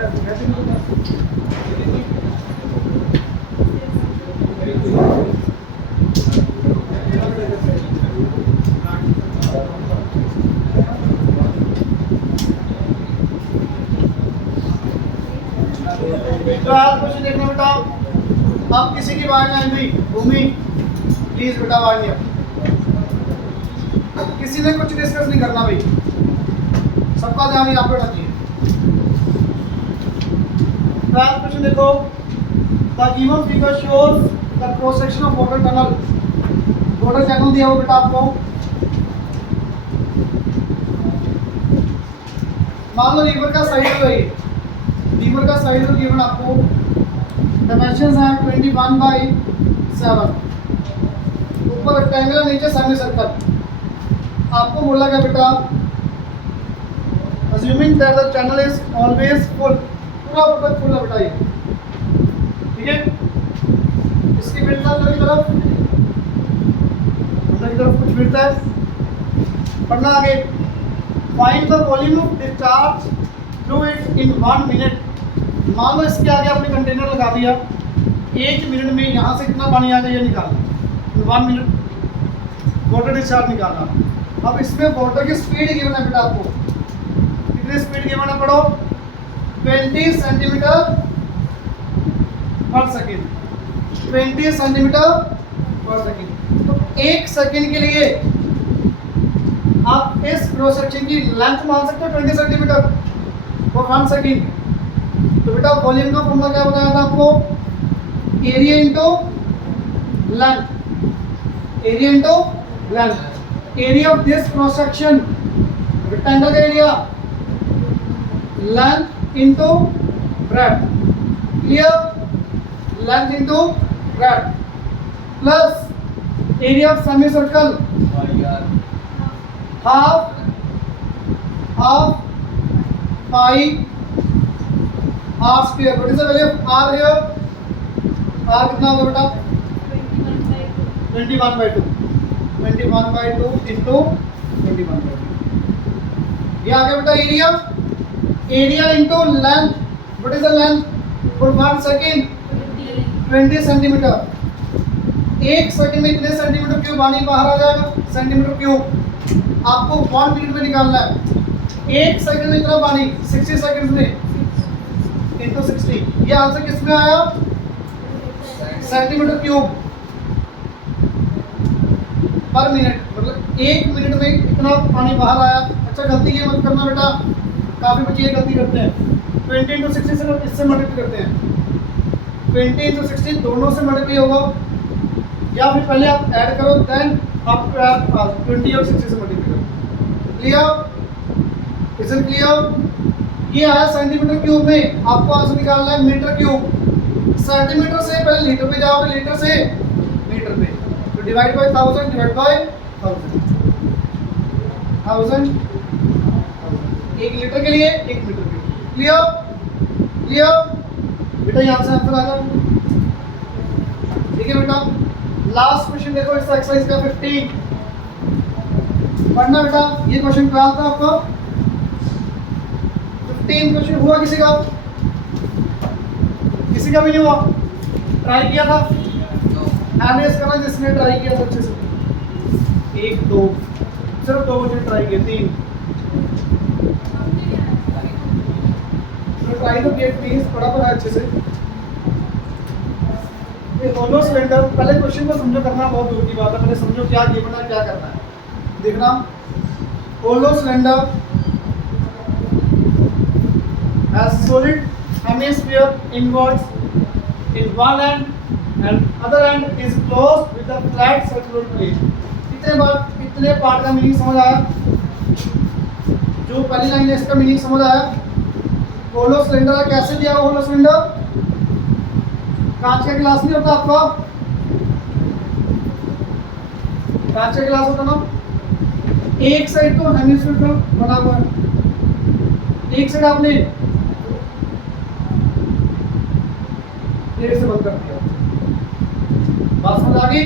तो आप कुछ देखना बेटा, अब किसी की आवाज नहीं हुई, भूमि प्लीज बेटा आवाज नहीं, किसी ने कुछ डिस्कस नहीं करना भाई, सबका ध्यान यहाँ पे होना चाहिए। क्वेश्चन देखो, the given figure shows the cross section of water tunnel. Water channel दिया हुआ बेटा आपको, मान लो रिवर का साइड है, रिवर का साइड है गिवन आपको, डायमेंशंस हैं 21/7, ऊपर रेक्टेंगल नीचे सेमी सर्कल। आपको बोला गया बेटा assuming that the channel is always full, पूरा ऊपर फुल है बेटा ये, ठीक है। इसकी विड्थ अंदर की तरफ कुछ विड्थ है, पढ़ना आगे। Find the volume of discharge through it in 1 minute. मान लो इसके आगे आपने कंटेनर लगा दिया, 1 मिनट में यहाँ से कितना पानी आ जाए ये निकालना, 1 मिनट वाटर डिस्चार्ज निकालना। अब इसमें वाटर की स्पीड गिवन है बेटा आपको, कितनी स्पीड गिवन है पढ़ो, 20 सेंटीमीटर पर सेकेंड, 20 सेंटीमीटर पर सेकेंड। तो 1 सेकेंड के लिए आप इस क्रॉस सेक्शन की लेंथ मान सकते हो 20 सेंटीमीटर फॉर 1 सेकेंड। तो बेटा वॉल्यूम का फॉर्मूला क्या बताया था आपको, area into length, area into length. Area of this cross section, rectangle का area, length into breadth, clear, length into breadth, plus area of semi circle, half pi r square. What is the value of r here, r कितना होगा बेटा 21/2, 21/2 into 21/2। ये आ गया बेटा area, area into length. What is the length for 1 second, 20 centimetre. 1 second में कितने centimetre cube पानी बाहर आ जाएगा, सेंटीमीटर क्यूब। आपको 1 मिनट में निकालना है, 1 सेकंड में इतना पानी 60 सेकंड में इनटू 60। ये आंसर किस में आया, सेंटीमीटर क्यूब पर मिनट, मतलब 1 मिनट में इतना पानी बाहर आया। अच्छा गलती ये मत करना बेटा, काफ़ी बच्चे ये गलती करते हैं, 20 इंटू 60 से इससे मल्टीप्लाई करते हैं, 20 इंटू 60 दोनों से मल्टीप्लाई होगा, या फिर पहले आप ऐड करो देन आप 20 और 60 से मल्टीप्लाई करो। Clear, is it clear. ये आया सेंटीमीटर क्यूब में, आपको आंसर निकालना है मीटर क्यूब। सेंटीमीटर से पहले लीटर पे जाओगे, लीटर से मीटर पे, तो divide by 1000, divide by 1000, 1 litre के लिए 1 मीटर के लिए। क्लियर, क्लियर बेटा, यहाँ से आंसर आ जाए, ठीक है बेटा। लास्ट क्वेश्चन देखो इस एक्सरसाइज का 15 पढ़ना बेटा। ये क्वेश्चन 12 था आपका, 15 क्वेश्चन हुआ किसी का, किसी का भी नहीं हुआ, ट्राई किया था, एवरेज करना जिसने ट्राई किया था अच्छे से, 1 2 सिर्फ 2 बच्चे ट्राई किए, 3 तो ट्राई तो किया, प्लीज पढ़ा तो है अच्छे से। ये दोनों सिलेंडर, पहले क्वेश्चन को समझो, करना बहुत दूर की बात है, पहले समझो क्या गिवन है, क्या करना है। देखना, hollow cylinder has solid hemisphere inwards in one end and other end is closed with a flat circular plate। इतने पार्ट का मीनिंग समझ आया, जो पहली लाइन है इसका मीनिंग समझ आया। होलो सिलेंडर कैसे दिया हुआ, होलो सिलेंडर कांच का गिलास नहीं होता आपका, कांच का गिलास होता ना, एक साइड तो हेमिस्फीयर बना हुआ है, एक साइड आपने से बंद कर दिया, बात समझ आ गई।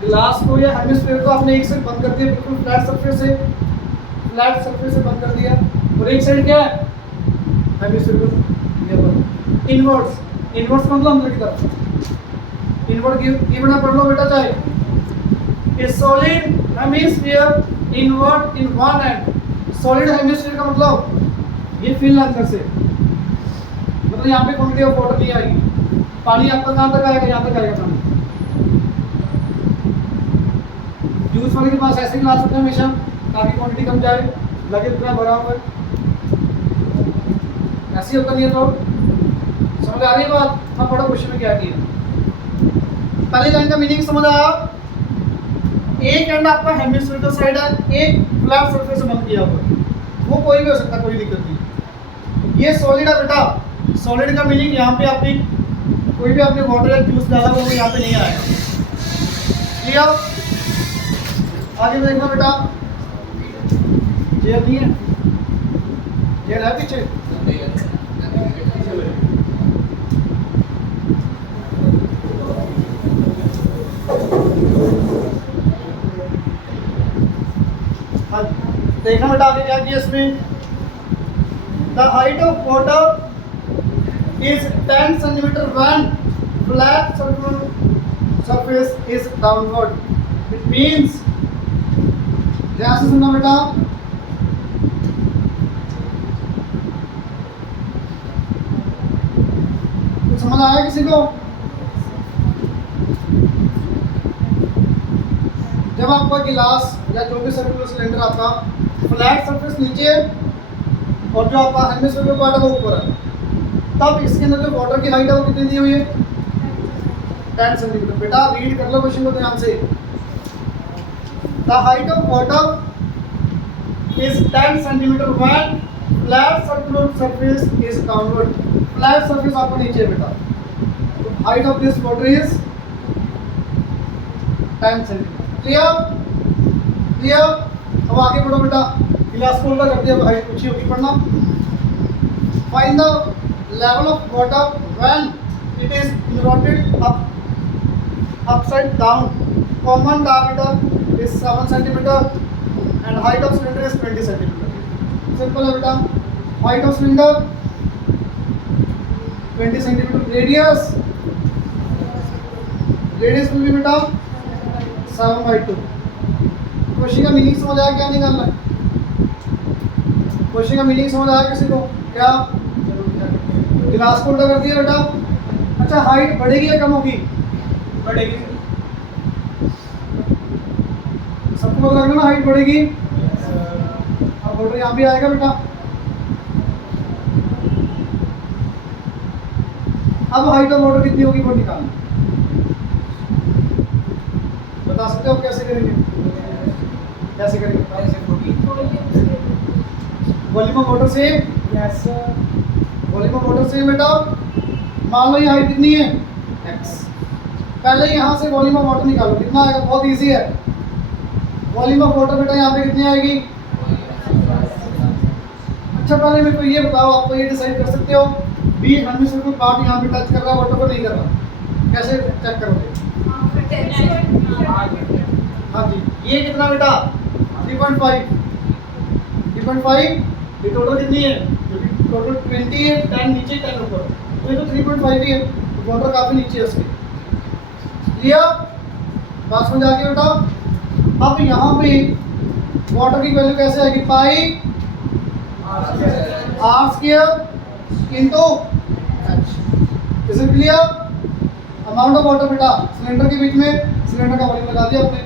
गिलास को या हेमिस्फीयर को आपने एक साइड बंद कर दिया, बिल्कुल फ्लैट सरफेस से बंद कर दिया, और एक साइड क्या है हेमिस्फीयर पर। इनवर्ड्स, इनवर्ड्स मतलब अंदर की तरफ। इनवर्ड गिवन पढ़ लो बेटा चाहे। ए solid hemisphere inward in one and. Solid hemisphere का मतलब ये फिल अंदर से, मतलब यहाँ पे क्वांटिटी ऑफ वाटर नहीं आएगी। पानी आपका कहाँ तक आएगा? यहाँ तक आएगा पानी। जूस वाले के पास ऐसे ही ला सकते हैं हमेशा, ताकि क्वांटिटी कम जाए, लगे पूरा भरा हुआ है। ऐसे होता नहीं है तो समझ आ रही है बात? अब पढ़ो क्वेश्चन में क्या किया। पहली लाइन का मीनिंग समझ आया? एक एंड आपका हेमिस्फीरिकल साइड है, एक फ्लैट सरफेस से बंद किया हुआ, वो कोई भी हो सकता है, कोई दिक्कत नहीं। ये सॉलिड है बेटा। सॉलिड का मीनिंग यहाँ पे आपने कोई भी आपने वाटर या जूस डाला वो यहाँ पे नहीं आएगा। क्लियर? आगे देखना बेटा, जेल नहीं है, जेल है पीछे। देखना बेटा आगे क्या किया इसमें। The height of water is 10 centimetre when flat surface is downward. It means, ध्यान से सुनना बेटा, कुछ समझ आया किसी को? जब आपका गिलास या जो भी सर्कुलर सिलेंडर आपका फ्लैट सरफेस नीचे और जो आपका हेमिस्फीयर पार्ट है वो ऊपर है, तब इसके अंदर जो वाटर की हाइट है वो कितनी दी हुई है? 10 सेंटीमीटर। बेटा रीड कर लो क्वेश्चन को ध्यान से। The height of water is 10 centimetre when flat circular surface is downward. Flat surface आपको नीचे है बेटा, तो height of this water is 10 centimetre. Clear? Clear? अब आगे बढ़ो बेटा, गिलास खोल कर करते हैं, हाइट पूछी होगी पढ़ना। Find the level of water when it is inverted upside down. Common diameter is 7 centimetre and height of cylinder is 20 centimetre. Simple है बेटा। Height of cylinder 20 centimetre, radius will be बेटा 7/2। क्वेश्चन का meaning समझ आया? क्या निकालना है? Question का मीनिंग समझ आया किसी को? क्या गिलास को उल्टा कर दिया बेटा? अच्छा, हाइट बढ़ेगी या कम होगी? बढ़ेगी। सबको पता लगना ना, हाइट बढ़ेगी। अब वाटर यहाँ भी आएगा बेटा। अब हाइट ऑफ वाटर कितनी होगी वो निकालना। बता सकते हो कैसे करेंगे? कैसे करेंगे? वॉल्यूम ऑफ वाटर से, यस वॉल्यूम ऑफ वाटर से बेटा, मान लो ये हाइट कितनी है? x। पहले यहाँ से वॉल्यूम ऑफ वाटर निकालो, कितना आएगा? बहुत इजी है। वॉल्यूम ऑफ वाटर बेटा यहाँ पे कितनी आएगी? अच्छा, पहले मेरे को ये बताओ, आपको ये डिसाइड कर सकते हो बी हेमिस्फीयर पार्ट यहाँ पे टच कर रहा है, वाटर को नहीं कर रहा, कैसे चेक करोगे? हाँ जी, ये कितना बेटा? 3.5। 3.5। ये टोटल कितनी है? टोटल 20 है, 10 नीचे 10 ऊपर, तो ये तो 3.5 ही है, तो वाटर काफी नीचे है उसके। क्लियर? बात समझ आ गई बेटा? अब यहाँ पे वाटर की वैल्यू कैसे आएगी? Pi r square into h. Is it clear? Amount of water बेटा सिलेंडर के बीच में, सिलेंडर का वॉल्यूम लगा दिया आपने।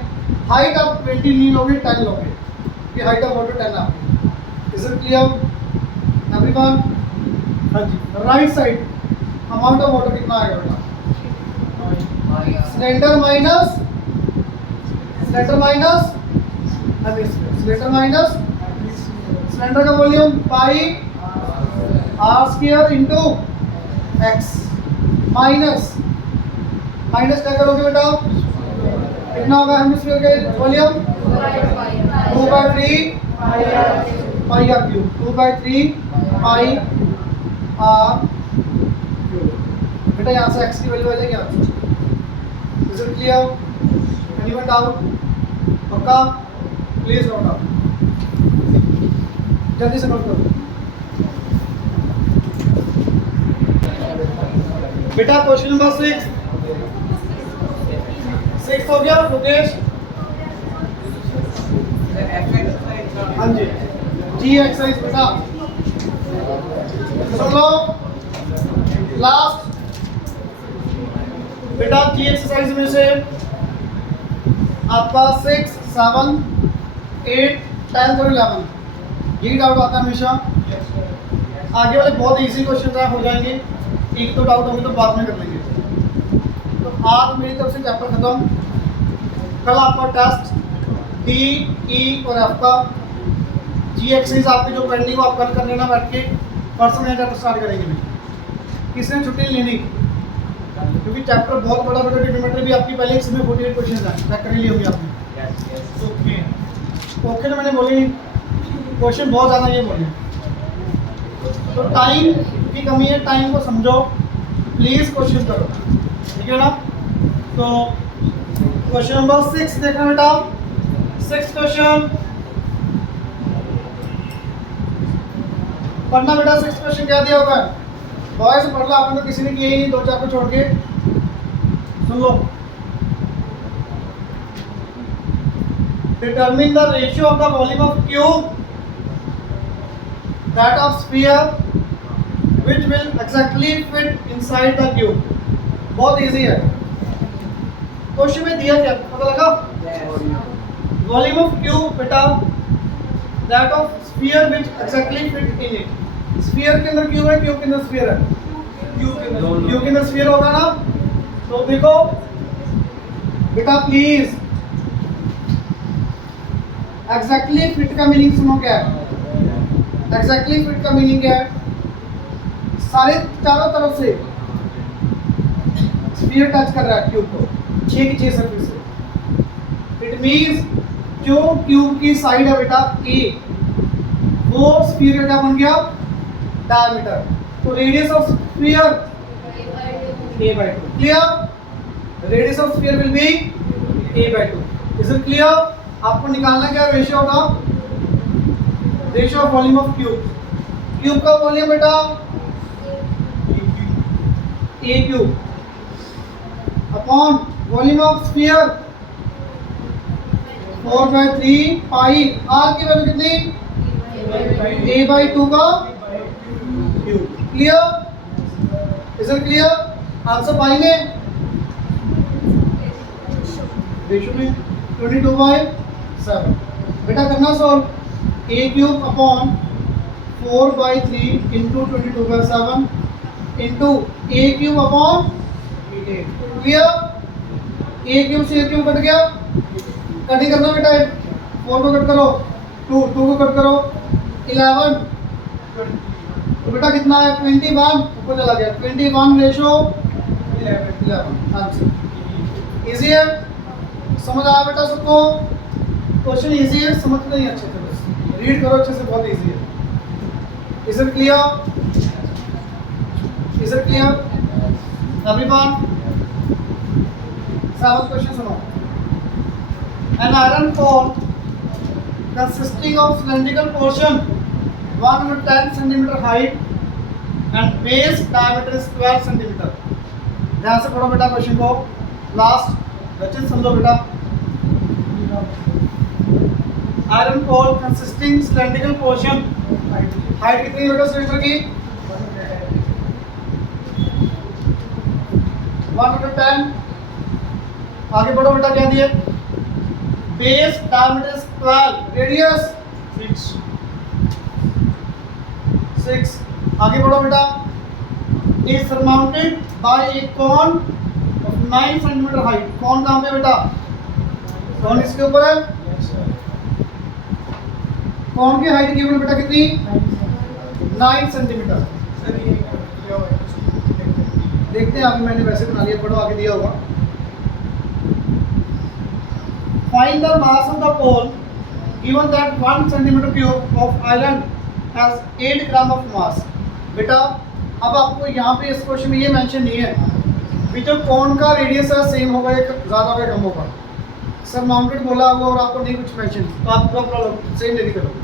हाइट आप 20 नहीं लोगे, 10 लोगे, कि हाइट ऑफ वाटर 10 आपकी। Is it clear everyone? हाँ जी। Right side amount of water कितना आएगा बेटा? सिलेंडर माइनस सिलेंडर का volume pi r square into x, minus क्या करोगे बेटा? कितना होगा हेमिस्फीयर का volume? 2/3 pi r cube. 2/3 pi r cube. बेटा यहाँ से x की वैल्यू आ जाएगी आपको। Is it clear? Anyone doubt? पक्का? प्लीज नोट डाउन, जल्दी से नोट करो। बेटा क्वेश्चन नंबर 6 हो गया मुकेश? हाँ जी, जी एक्सरसाइज बेटा सुन लो। लास्ट बेटा जी एक्सरसाइज में से आपका 6, 7, 8, 10 और 11 यही डाउट आता है हमेशा। आगे वाले बहुत इजी क्वेश्चन हो जाएंगे, एक तो डाउट होंगे तो बाद में कर लेंगे। तो आज मेरी तरफ से चैप्टर खत्म। कल आपका टेस्ट डी, ई और एफ का जी एक्सरसाइज आपकी जो पेंडिंग हो आप कल कर लेना बैठ के। परसों नया चैप्टर स्टार्ट करेंगे। नहीं किसी ने छुट्टी नहीं लेनी क्योंकि चैप्टर बहुत बड़ा बड़ा ट्रिग्नोमेट्री भी आपकी पहले इसमें 48 क्वेश्चन है, चेक कर लिए होंगे आपने। ओके तो मैंने बोली क्वेश्चन बहुत ज़्यादा ये बोले। तो टाइम की कमी है, टाइम को समझो प्लीज़, क्वेश्चन करो, ठीक है ना। तो क्वेश्चन नंबर 6 देखना बेटा। 6 क्वेश्चन पढ़ना बेटा। 6 क्वेश्चन क्या दिया होगा बॉयज पढ़ लो, आपने तो किसी ने किया ही नहीं, 2-4 को छोड़ के। सुन लो। Determine the ratio of the volume of cube that of sphere which will exactly fit inside the cube। बहुत इजी है। क्वेश्चन में दिया क्या पता लगा? वॉल्यूम ऑफ क्यूब बेटा that of sphere which exactly fit in it। Sphere के अंदर क्यूब है, क्यूब के अंदर स्फीयर है, क्यूब के अंदर स्फीयर होगा ना। तो देखो बेटा प्लीज एग्जैक्टली फिट का मीनिंग सुनो क्या है। एग्जैक्टली फिट का मीनिंग क्या है? सारे चारों तरफ से स्फीयर टच कर रहा है क्यूब को, 6 की 6 सरफेस से। इट मींस जो क्यूब की साइड है बेटा ए, वो स्फीयर का क्या बन गया? डायमीटर। तो radius of sphere a/2। Clear? Radius of sphere will be a/2। Is it clear? आपको निकालना क्या रेशियो होगा? Ratio of volume of cube. Cube का वॉल्यूम बेटा a cube upon volume of sphere 4/3 pi. R की value कितनी? a/2 का cube. Clear? Is it clear? Answer pi में रेशियो में 22/7। बेटा करना solve. A cube upon 4/3 into 22/7 into a cube upon 8। Clear? A cube से ए cube cut गया, cutting करना बेटा। 4 को कट करो, 2 को कट करो, 11। तो बेटा कितना है? 21 ऊपर चला गया। 21 रेशो 11 आंसर। इजी है, समझ आया बेटा सबको? क्वेश्चन इजी है, समझ नहीं अच्छे से, बस रीड करो अच्छे से, बहुत इजी है। Is it clear? Is it clear? Everyone 7th question सुनो। An iron pole consisting of cylindrical portion 110 cm height and base diameter is 12 cm। ध्यान से पढ़ो बेटा क्वेश्चन को, लास्ट रचित समझो बेटा। Iron pole consisting cylindrical portion, height कितनी है बेटा सिलेंडर की? 110। आगे बढ़ो बेटा, क्या दिए? Base diameter 12, radius 6। आगे बढ़ो बेटा। Is surmounted by a cone of 9 centimetre height. Cone कहाँ पे बेटा? कॉन इसके ऊपर है। कॉन की हाइट केवल बेटा कितनी? 9 सेंटीमीटर। देखते हैं, अभी मैंने वैसे बना लिया, पढ़ो आगे दिया होगा। Find the mass of the pole given that 1 centimeter cube of iron has 8 gram of mass। बेटा अब आपको यहाँ पे इस क्वेश्चन में ये मेंशन नहीं है कि जो कोन का रेडियस है सेम होगा या ज़्यादा होगा कम होगा। सर माउंटेड बोला होगा और आपको नहीं कुछ मेंशन, तो आप पूरा सेम नहीं करोगे,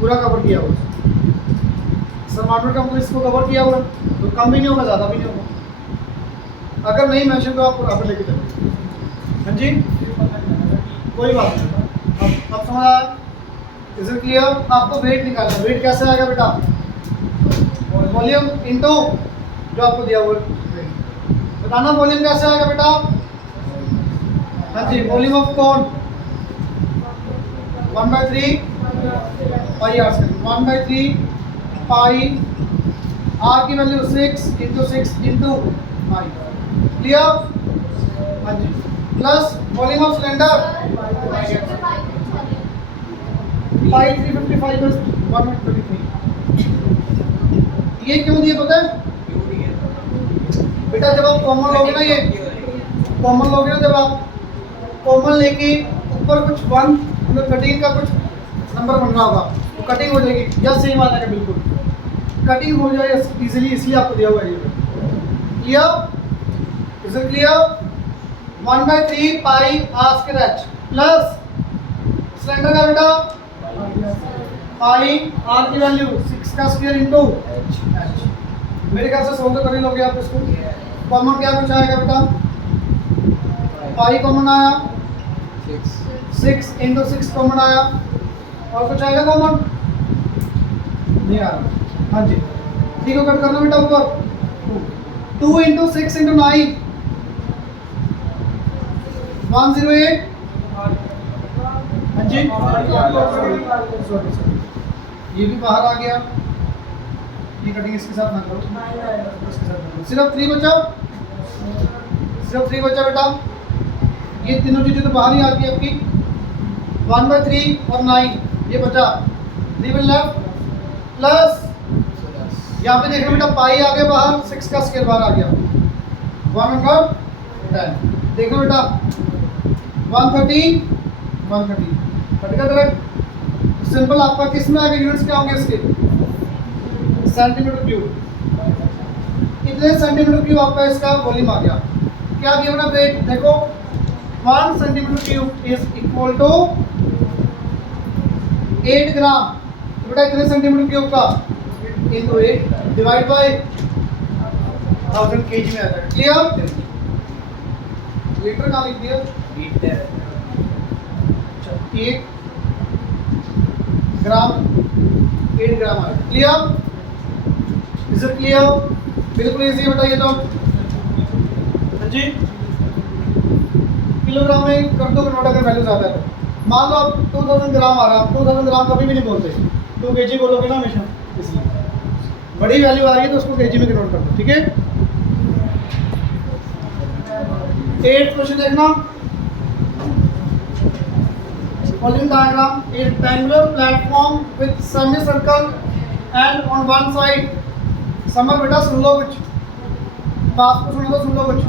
पूरा कवर किया होगा। सर माउंटेड का इसको कवर किया हुआ, तो कम भी नहीं होगा ज़्यादा भी नहीं होगा। अगर नहीं मेंशन तो आप यहाँ पे लेके चलो। हाँ जी, कोई बात नहीं। अब समझ आया? Is it clear? आपको वेट निकालना, वेट कैसे आएगा बेटा? वॉल्यूम इनटू जो आपको दिया हुआ वेट। बताना वॉल्यूम कैसे आएगा बेटा? हाँ जी, volume of cone 1/3 pi r square, 1/3 pi r की value 6 into 6 into pi. Clear? हाँ जी, plus volume of cylinder pi 355 plus 123। ये क्यों दिए पता है बेटा? जब आप कॉमन लोगे ना, ये कॉमन लोगे ना, जब आप कॉमन लेके ऊपर कुछ 1 मतलब 13 का कुछ नंबर बन रहा होगा, तो कटिंग हो जाएगी या सेम आ जाएगा, बिल्कुल कटिंग हो जाए इजीली, इसलिए आपको दिया हुआ है ये। Clear? Is it clear? 1/3 pi r square h plus cylinder का बेटा पाई आर की वैल्यू 6 का स्क्वायर इंटू एच। मेरे ख्याल से सोल्व कर ही लोगे आप इसको। कॉमन क्या कुछ आएगा बेटा? पाई कॉमन आया, 6 इंटू 6 कॉमन आया, और कुछ आएगा कॉमन? नहीं आ रहा। हाँ जी, ठीक है, कट करना बेटा ऊपर 2 इंटू 6 इंटू 9 108। हाँ जी, सॉरी ये भी बाहर आ गया, ये कटिंग इसके साथ ना करो, इसके साथ ना करो। सिर्फ 3 बचा, सिर्फ 3 बचा बेटा। ये तीनों चीजें तो बाहर ही आती है आपकी, 1/3 और 9 ये बचा, 3 विल लेफ्ट प्लस यहाँ पे देखना बेटा पाई आ गया बाहर, 6 का स्क्वायर बाहर आ गया 110। देखो बेटा 130 कटेगा डायरेक्ट। सिंपल आपका किस में आगे यूनिट्स क्या होंगे इसके? Centimetre cube. कितने सेंटीमीटर क्यूब आपका इसका वॉल्यूम आ गया? क्या किया बेटा? वेट देखो 1 centimetre cube is equal to 8 gram. तो बेटा इतने सेंटीमीटर क्यूब का इंटू 8 डिवाइड बाय 1000 केजी में आ जाएगा। क्लियर? लीटर कहाँ लिख दिया? लीटर। 1 ग्राम 8 ग्राम आएगा। क्लियर? Is it clear? बिल्कुल इजी है बेटा ये तो। जी, किलोग्राम में कर दो कन्वर्ट अगर वैल्यू ज़्यादा है तो। मान लो आप 2000 ग्राम आ रहा है, 2000 ग्राम कभी भी नहीं बोलते, 2 kg बोलोगे ना हमेशा, इसलिए बड़ी वैल्यू आ रही है तो उसको केजी में कन्वर्ट कर दो। ठीक है? 8 क्वेश्चन देखना। Volume diagram: a rectangular platform with semicircle and on one side. Summer बेटा सुन लो कुछ, पास को सुन लो कुछ।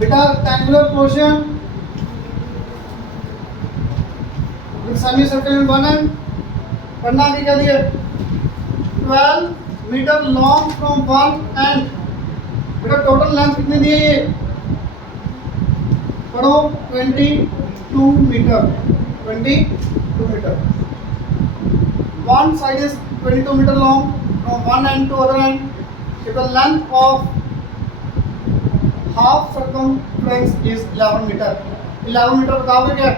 बेटा rectangular portion with semicircle and one end, करना आगे क्या दिया? 12 metre long from one end. बेटा टोटल लेंथ कितनी दी है ये? पढ़ो 22 metre. 22 metre. One side is 22 meter long from one end to other end. If the length of half circumference is 11 meter. 11 meter बताओगे क्या?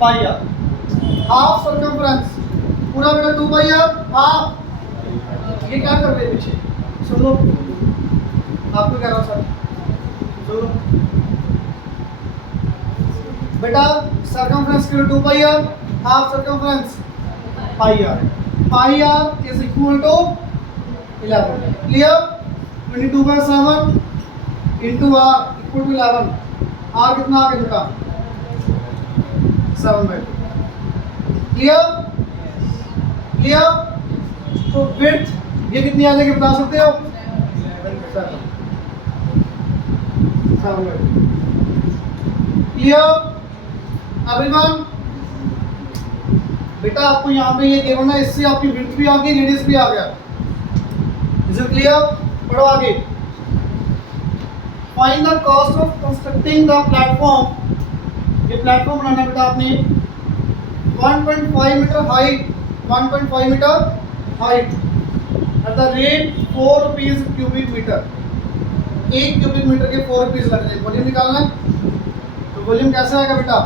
पाई आर। हाफ सर्कमफ्रेंस पूरा बेटा 2 पाई आर हाफ। ये क्या कर रहे हैं पीछे? सुनो, आपको कह रहा हूँ सर, सुनो बेटा, सर्कमफ्रेंस के लिए 2 pi r, half circumference pi r. Pi r is equal to 11। Clear? 22/7 into r equal to 11। R कितना आ गया बेटा? 7/2। क्लियर? क्लियर? तो विड्थ ये कितनी आ जाएगी बता सकते हो? 7/2। Clear everyone? बेटा आपको यहाँ पे ये गिवन है, इससे आपकी विड्थ भी आ गई, रेडियस भी आ गया। Is it clear? पढ़ो आगे। Find the cost of constructing the platform. ये प्लेटफॉर्म बनाना बेटा आपने 1.5 metre height, 1.5 metre height at the rate 4 rupees cubic metre. 1 cubic metre के 4 रुपीज लग रहे हैं। वॉल्यूम निकालना है तो वॉल्यूम कैसे आएगा बेटा?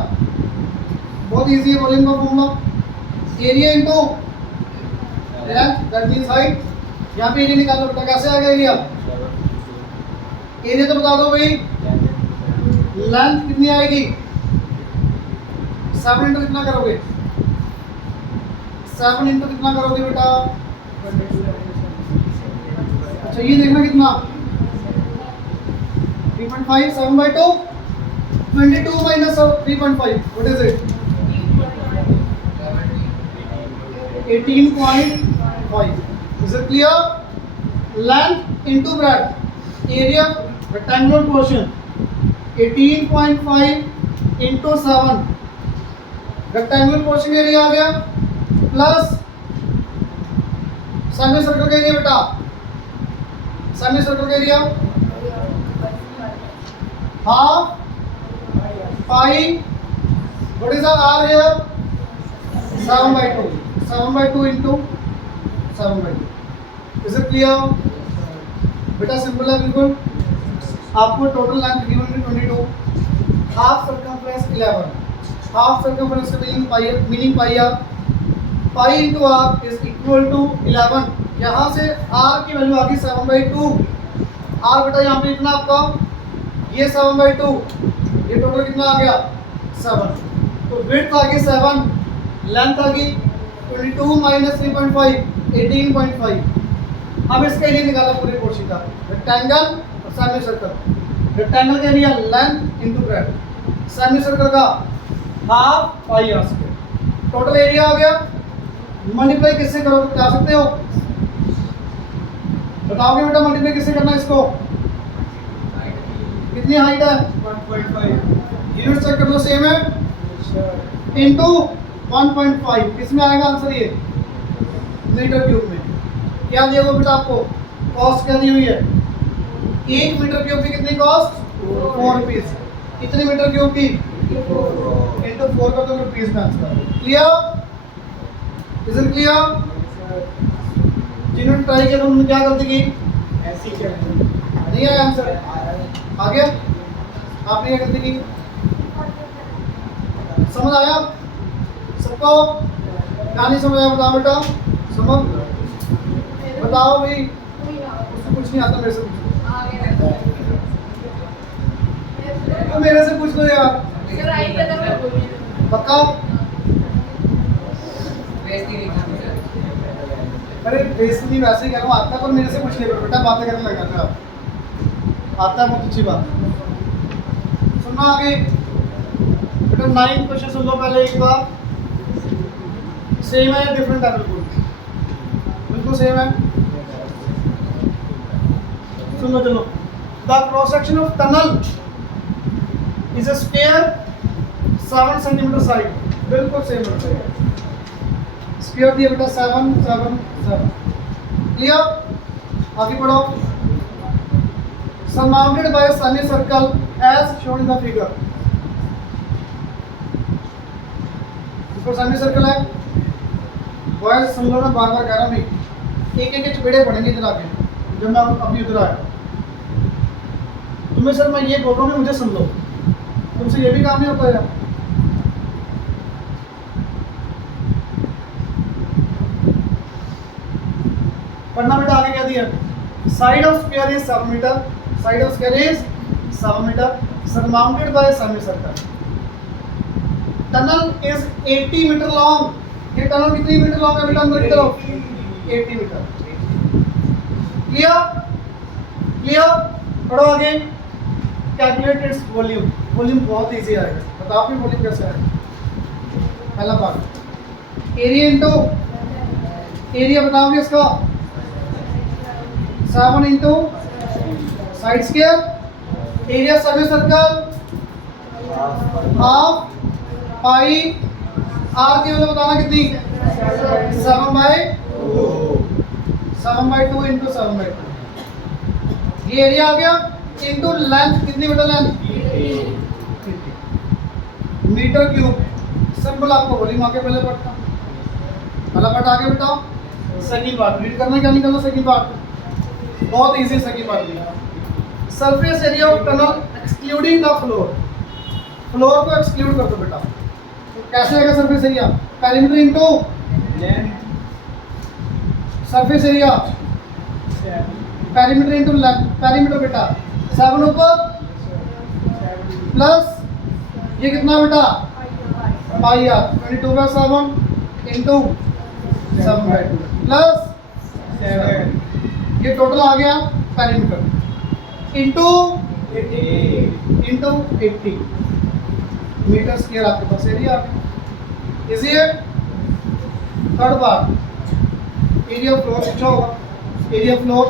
बहुत इजी है वॉल्यूम का formula. Area into length that means height. यहाँ पे एरिया निकालो बेटा, कैसे आएगा एरिया? एरिया तो बता दो भाई। लेंथ कितनी आएगी? 7 इंटू कितना करोगे? 7 इंटू कितना करोगे बेटा? अच्छा ये देखना कितना 3.5 7/2 22 minus 3.5 what is it? 18.5. Is it clear? Length into breadth, area rectangular portion 18.5 into 7 rectangular portion का एरिया आ गया प्लस सेमी सर्कल का एरिया बेटा। सेमी सर्कल का area half pi what is r here 7/2 7/2 into 7/2। Is it clear बेटा? Simple है बिल्कुल। आपको टोटल लेंथ गिवन है 22, हाफ सर्कमफ्रेंस 11, हाफ सर्कमफ्रेंस का meaning pi r, pi into r is equal to 11। यहाँ से आर की वैल्यू आ गई 7/2। आर बेटा यहाँ पे इतना आपका ये 7/2, ये टोटल कितना आ गया 7। तो विड्थ आ गई 7, लेंथ आ गई 22 माइनस 3.5 18.5। अब इसका एरिया निकाला पूरे पोर्शन का, रेक्टेंगल और सेमी सर्कल। रेक्टेंगल का area length into breadth, semi circle का half pi r square. Total area आ गया। मल्टीप्लाई किससे करोगे बता सकते हो? बताओगे बेटा मल्टीप्लाई किससे करना है इसको? कितनी हाइट है? 1.5। यूनिट चेक कर लो, सेम है इनटू 1.5। किसमें आएगा आंसर? ये मीटर क्यूब में। क्या दिया हुआ बेटा आपको? कॉस्ट क्या दी हुई है? 1 मीटर क्यूब की कितनी कॉस्ट? 4 रुपीज। कितने मीटर क्यूब की? इनटू 4 कर दो रुपीज में answer. Clear? Is it clear? जिन्होंने ट्राई किया उन्होंने क्या गलती की? ऐसी क्या नहीं आया आंसर? आ गया? आपने क्या गलती की? समझ आया सबको? क्या नहीं समझ आया बताओ बेटा? समझ बताओ भाई। उसको कुछ नहीं आता, मेरे से पूछो। तो मेरे से पूछ लो यार। पक्का? अरे बेइज्जती वैसे ही कह रहा हूँ, आता पर मेरे से पूछ लिया बेटा, बातें करने लग जाते आप। आता है बहुत अच्छी बात। सुनना आगे बेटा। 9 क्वेश्चन सुन लो पहले एक बार। सेम है या डिफरेंट है? बिल्कुल बिल्कुल सेम है। सुन लो चलो। The cross section of tunnel is a square 7 centimetre side. बिल्कुल सेम है। स्क्वायर दिया बेटा 7 7 7। क्लियर? आगे बढ़ो। Surmounted by semi circle as shown in the figure. ऊपर सेमी सर्कल है। बॉयज सुन लो, मैं बार बार कह रहा हूँ, एक एक चपेड़े पड़ेंगे इधर आके जब मैं अभी उधर आया। तुम्हें सर मैं ये बोल रहा हूँ, मुझे सुन लो। तुमसे ये भी काम नहीं होता यार। पढ़ना बेटा। आगे क्या दिया? Side of square is 7 metre. Side of square is 7 metre surmounted by semi circle. Tunnel is 80 metre long. ये टनल कितनी मीटर लॉन्ग है बेटा? अंदर की तरफ 80 मीटर। क्लियर? क्लियर? पढ़ो आगे। Calculate its volume. वॉल्यूम बहुत इजी आएगा। बताओ कि वॉल्यूम कैसे आएगा? पहला पार्ट एरिया इनटू एरिया बताओगे इसका 7 into side square. Area semi circle half pi r की वैल्यू बताना कितनी? 7/2 इंटू 7/2। ये एरिया आ गया इंटू लेंथ। कितनी metre length? Metre cube. Simple. आपको वॉल्यूम आके पहले पढ़ता। पहला पार्ट आ गया बेटा। सेकंड पार्ट रीड करना, क्या निकलना सेकंड पार्ट, बहुत इजी सेकंड पार्ट भी। Surface area of tunnel excluding the floor, floor को एक्सक्लूड कर दो बेटा। तो कैसे आएगा surface area, perimeter into surface area, perimeter into length, perimeter बेटा 7 ऊपर प्लस ये कितना बेटा पाई आर 22/7 इंटू 7/2 प्लस 7, ये टोटल आ गया पेरीमीटर इंटू 80 मीटर स्क्वायर आपके पास एरिया आ गया। इजी है। थर्ड पार्ट एरिया फ्लोर पूछा होगा, एरिया फ्लोर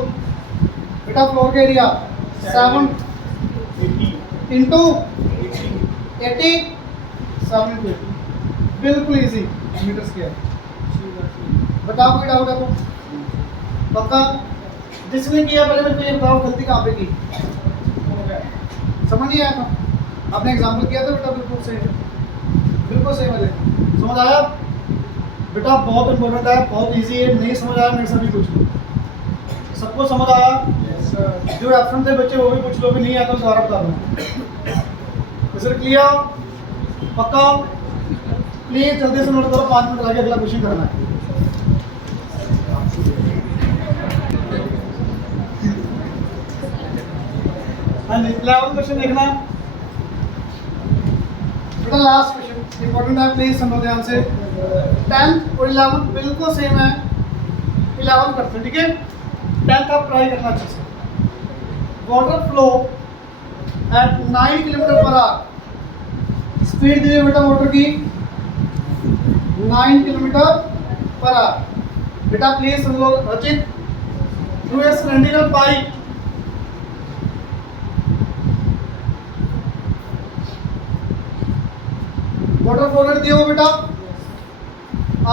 बेटा, फ्लोर का एरिया 7 इंटू 80 7 इंटू 80, बिल्कुल इजी मीटर स्क्वायर। बताओ कोई डाउट है तो पक्का, जिसने किया पहले मेरे को ये बताओ गलती कहाँ पे की, समझ नहीं आया था, आपने एग्जाम्पल किया था बेटा, बिल्कुल सही है, बिल्कुल सही मजे, समझ आया बेटा, बहुत इंपॉर्टेंट है, बहुत इजी है, नहीं समझ आया मेरे से भी पूछ लो, सबको समझ आया, जो एब्सेंट थे बच्चे वो भी पूछ लो, भी नहीं आया तो दोबारा बता दो। सर क्लियर पक्का, प्लीज जल्दी से नोट करो, 5 मिनट लगे, अगला क्वेश्चन करना है। हाँ जी 11 क्वेश्चन देखना बेटा, लास्ट क्वेश्चन इंपॉर्टेंट है, प्लीज सुनो ध्यान से। 10th और 11th बिल्कुल सेम है, 11th करते हैं, ठीक है, 10th आप ट्राई करना अच्छे से। Water flow at 9 kilometre per hour, speed दी है बेटा वाटर की 9 किलोमीटर/आवर। बेटा प्लीज सुन लो रचित, through a cylindrical pipe water flow rate दिया हो बेटा।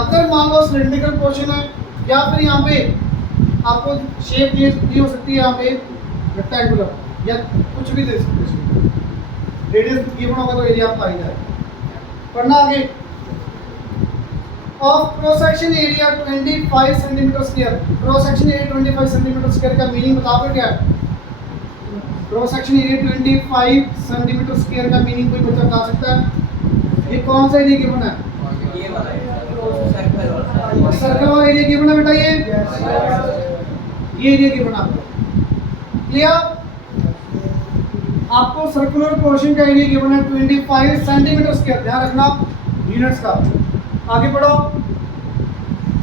अगर मान लो सिलेंड्रिकल पोर्शन है, या फिर यहाँ पे आपको शेप दी हो सकती है, यहाँ पे रेक्टेंगुलर या कुछ भी दे सकते हैं, रेडियस गिवन होगा तो एरिया आपका आ जाएगा। पढ़ना आगे, of cross section area 25 centimetre square, cross section area 25 centimetre square का मीनिंग बताओगे क्या है? Cross section area 25 centimetre square का मीनिंग कोई बच्चा बता सकता है? ये कौन सा एरिया गिवन है? ये वाला सर्कल वाला एरिया गिवन है बेटा, ये एरिया गिवन आपको क्लियर। आपको सर्कुलर पोर्शन का एरिया गिवन है 25 सेंटीमीटर स्क्वायर, ध्यान रखना यूनिट्स का। आगे बढ़ो,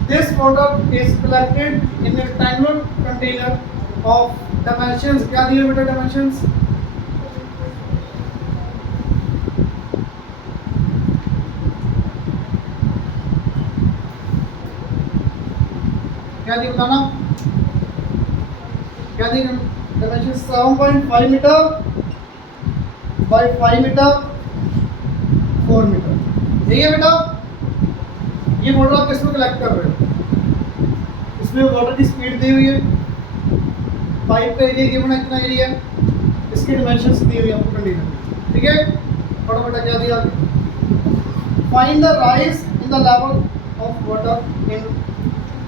this water is collected in rectangular container of dimensions, क्या दिए बेटा डायमेंशंस? क्या दिए बताना, क्या दिए dimension? 7.5 metre by 5 metre 4 metre, ठीक है बेटा। ये वाटर आप किसमें कलेक्ट कर रहे हो? इसमें वाटर की स्पीड दी हुई है, पाइप का एरिया गिवन है, इतना एरिया है, इसकी डायमेंशंस दी हुई है आपको कंडीशन, ठीक है। फटाफट क्या दिया? Find the rise in the level of water in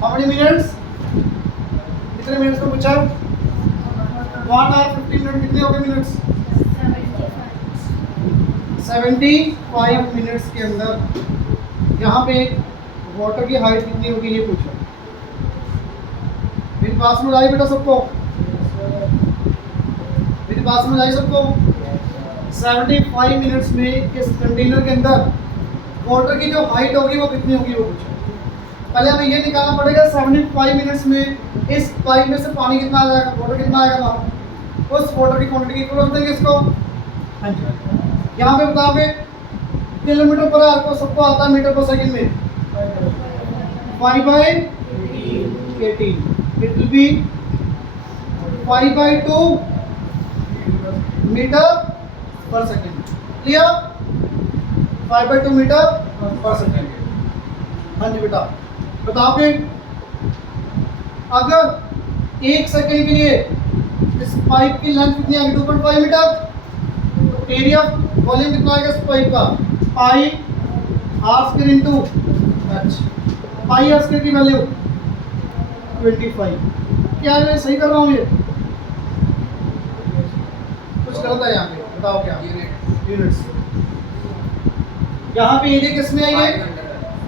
how many minutes? कितने मिनट्स में पूछा? 1 आवर 50 मिनट, कितने हो गए मिनट्स? 75 मिनट्स के अंदर यहाँ पे वाटर की हाइट कितनी होगी ये पूछा। मेरी बात समझ आई बेटा सबको? मेरी बात समझ आई सबको? 75 मिनट्स में इस कंटेनर के अंदर वाटर की जो हाइट होगी वो कितनी होगी वो पूछा। पहले हमें ये निकालना पड़ेगा 75 मिनट्स में इस पाइप में से पानी कितना आ जाएगा, वाटर कितना आएगा वहाँ, उस वाटर की क्वांटिटी की क्लोज देंगे इसको। हाँ जी, यहाँ पे बताओगे किलोमीटर पर आवर को सबको आता है मीटर पर सेकंड में, 5/18, इट विल बी 5/2 मीटर पर सेकंड, क्लियर? 5/2 मीटर पर सेकंड। हाँ जी बेटा बताओगे, अगर 1 सेकंड के लिए इस पाइप की लेंथ कितनी आएगी? 2.5 मीटर, तो एरिया वॉल्यूम कितना आएगा इस पाइप का? Pi half square into h, pi r square की वैल्यू 25। क्या मैं सही कर रहा हूँ? ये कुछ गलत है यहाँ पे, बताओ क्या? यूनिट्स। यहाँ पे एरिया किस में है? ये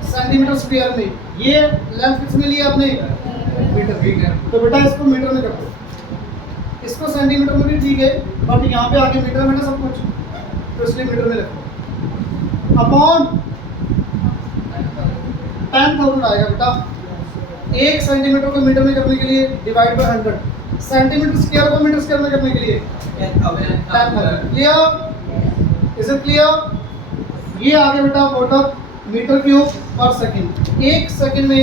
सेंटीमीटर स्क्वायर में। ये लेंथ किस में लिया आपने? मीटर। तो बेटा इसको मीटर में कर दो, इसको सेंटीमीटर में भी ठीक है, बट यहाँ पे आगे मीटर में ना सब कुछ, तो इसलिए मीटर में रखो। अपॉन 10,000 आएगा बेटा। 1 सेंटीमीटर को मीटर में करने के लिए डिवाइड बाय 100, सेंटीमीटर स्क्वायर को मीटर स्क्वायर में करने के लिए 10,000। क्लियर? Is it clear? ये आगे बेटा water metre cube per second. 1 second में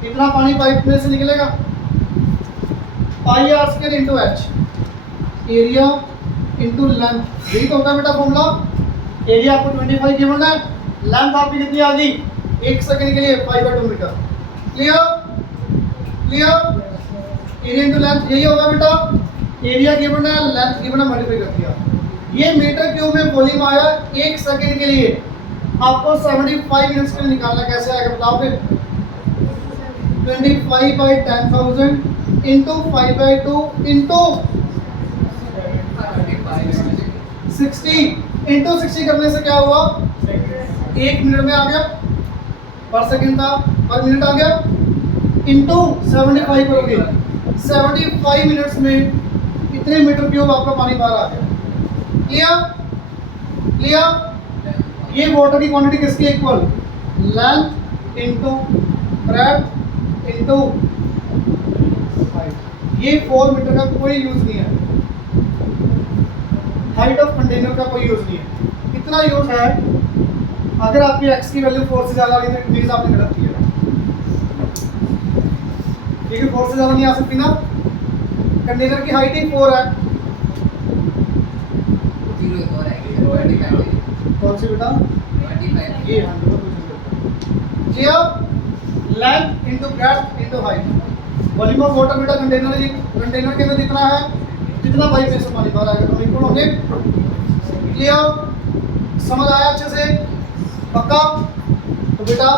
इतना पानी पाइप में से निकलेगा। Pi r square into h, area into length, यही तो होगा बेटा फॉर्मूला। एरिया आपको 25 गिवन है, लेंथ आपकी कितनी आ गई 1 सेकंड के लिए 5/2 metre. Clear? Clear? Area into length यही होगा बेटा। एरिया गिवन है, लेंथ गिवन है, मल्टीप्लाई कर दिया। ये मीटर क्यूब में वॉल्यूम आया 1 सेकंड के लिए। आपको 75 मिनट्स के लिए निकालना, कैसे आएगा बताओ फिर? 25/10,000 इंटू 5/2 इंटू 60 इंटू 60 करने से क्या हुआ? 1 मिनट में आ गया, पर सेकंड था, पर मिनट आ गया, इंटू 75 करोगे, 75 मिनट्स में कितने मीटर क्यूब आपका पानी बाहर आ गया। क्लियर? क्लियर? ये वाटर की क्वांटिटी किसकी equal? Length into breadth into height. ये 4 मीटर का कोई यूज नहीं है, हाइट ऑफ कंटेनर का कोई यूज नहीं है। कितना यूज है? अगर आपकी एक्स की वैल्यू 4 से ज़्यादा आ गई तो प्लीज आपने गलत किया, क्योंकि 4 से ज़्यादा नहीं आ सकती ना। कंटेनर की हाइट ही 4 है। कौन सी बेटा? ये 100%। Clear? Length into breadth into height. Volume of water बेटा कंटेनर के अंदर जितना है, जितना पाइप में से पानी बाहर आएगा, तो इक्वल होंगे। क्लियर? समझ आया अच्छे से? पक्का? तो बेटा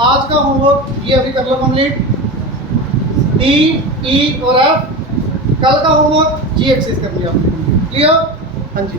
आज का होमवर्क ये अभी कर लो कंप्लीट, डी ई और एफ। कल का होमवर्क जी एक्सरसाइज कर लिया आपने। क्लियर? हाँ जी।